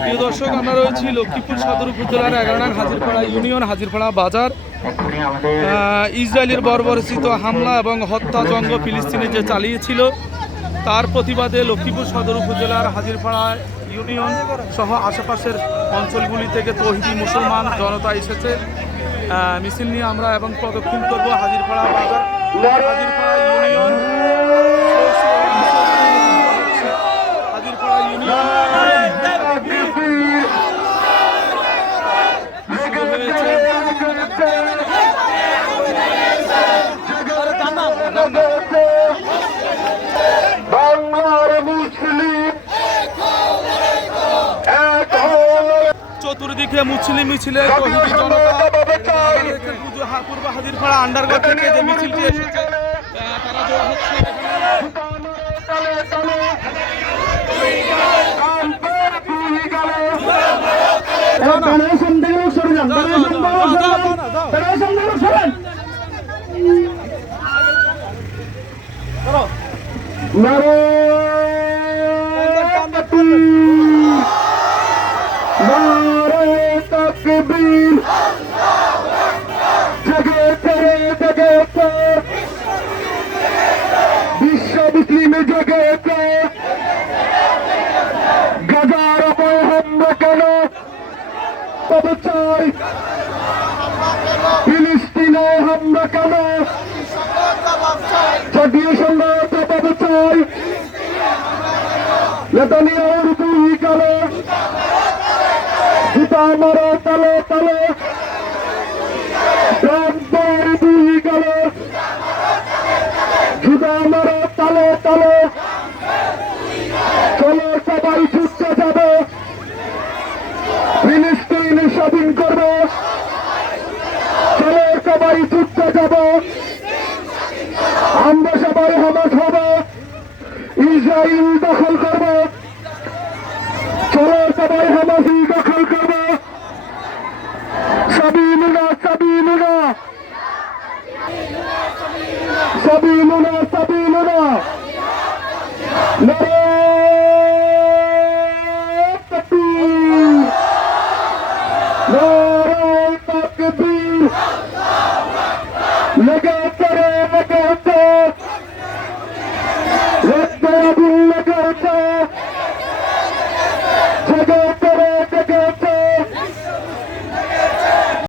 প্রিয় দর্শক, আমরা রয়েছি লক্ষ্মীপুর সদর উপজেলার এগারো নং হাজিরপাড়া ইউনিয়ন, হাজিরপাড়া বাজার। ইসরায়েলের বর্বরচিত হামলা এবং হত্যাযজ্ঞ ফিলিস্তিনে যে চালিয়েছিল, তার প্রতিবাদে লক্ষ্মীপুর সদর উপজেলার হাজিরপাড়া ইউনিয়ন সহ আশেপাশের অঞ্চলগুলি থেকে তহিদি মুসলমান জনতা এসেছে। মিছিল নিয়ে আমরা এবং প্রদক্ষিণ করব হাজিরপাড়া বাজার, হাজিরপাড়া ইউনিয়ন। চতুর্দিকে মুসলিম মিছিলে পূর্ব হাজিরপাড়া আন্ডারগ্রাউন্ড থেকে যে মিছিলটি এসেছে তারা জড়ো হচ্ছে। এখানে। তকবীর জগে tere জগে বিশ্ব মুসলিমে জগে গাজার অপয় হামলা কেন চাই ফিলিস্তিনে হামলা কেন জাতীয় সংবাদ তবে চাই নেতানিয়াহুর দুই কালে জুতা মারা তালে। তালে ট্রাম্পের দুই কালে জুতা মারা তালে তালে। করবে। চলো সবাই ছুটতে যাব। আমরা সবাই ইসরায়েল দখল করব। চলো সবাই হামাসি দখল করব। সাবিলুনা সাবিলুনা। নারে তাকবীর। নারে তাকবীর। লাগা করে লাগা করে লাগা করে লাগা করে